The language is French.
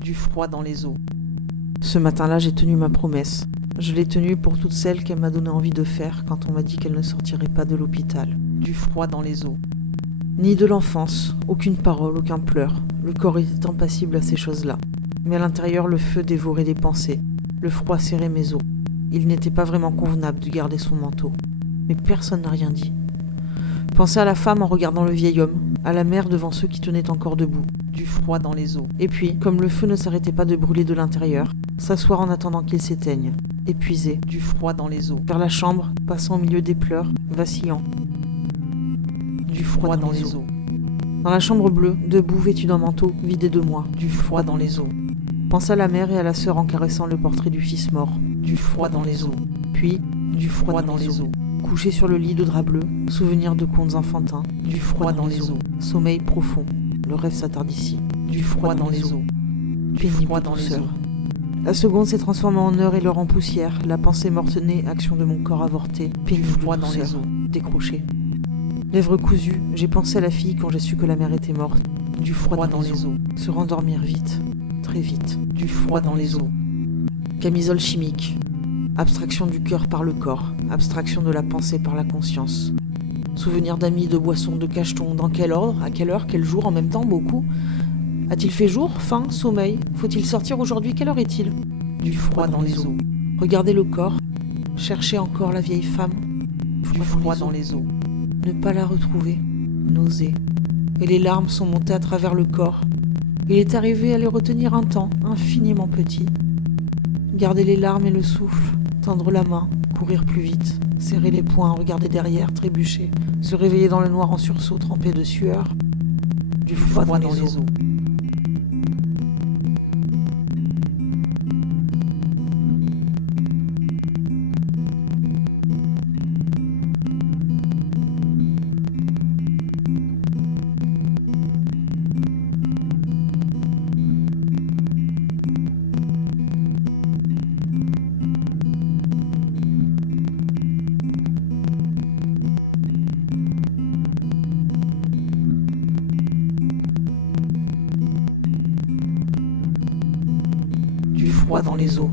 du froid dans les os. Ce matin-là, j'ai tenu ma promesse. Je l'ai tenue pour toutes celles qu'elle m'a donné envie de faire quand on m'a dit qu'elle ne sortirait pas de l'hôpital. Du froid dans les os. Ni de l'enfance, aucune parole, aucun pleur. Le corps était impassible à ces choses-là. Mais à l'intérieur, le feu dévorait les pensées. Le froid serrait mes os. Il n'était pas vraiment convenable de garder son manteau. Mais personne n'a rien dit. Pensez à la femme en regardant le vieil homme, à la mère devant ceux qui tenaient encore debout. Du froid dans les os. Et puis, comme le feu ne s'arrêtait pas de brûler de l'intérieur, s'asseoir en attendant qu'il s'éteigne. Épuisé, du froid dans les os. Vers la chambre, passant au milieu des pleurs, vacillant. Du froid dans les os. Dans la chambre bleue, debout vêtu d'un manteau, vidé de moi, du froid dans les os. Pense à la mère et à la sœur en caressant le portrait du fils mort, du froid dans les os. Puis, du froid dans les os. Couché sur le lit de drap bleu, souvenir de contes enfantins, du froid dans les os. Sommeil profond, le rêve s'attarde ici, du froid dans les os. Pénible douceur. La seconde s'est transformée en heure et l'heure en poussière, la pensée morte-née, action de mon corps avorté, pénible froid dans les os, décroché. Lèvres cousues, j'ai pensé à la fille quand j'ai su que la mère était morte. Du froid dans les os. Se rendormir vite, très vite. Du froid dans les os. Camisole chimique. Abstraction du cœur par le corps. Abstraction de la pensée par la conscience. Souvenir d'amis, de boissons, de cachetons. Dans quel ordre, à quelle heure, quel jour, en même temps, beaucoup. A-t-il fait jour, faim, sommeil? Faut-il sortir aujourd'hui? Quelle heure est-il? Du froid dans les os. Regardez le corps. Chercher encore la vieille femme. Du froid dans les os. Ne pas la retrouver, nausée. Et les larmes sont montées à travers le corps. Il est arrivé à les retenir un temps, infiniment petit. Garder les larmes et le souffle, tendre la main, courir plus vite, serrer les poings, regarder derrière, trébucher, se réveiller dans le noir en sursaut, trempé de sueur. Du froid dans les os. Du froid dans les os.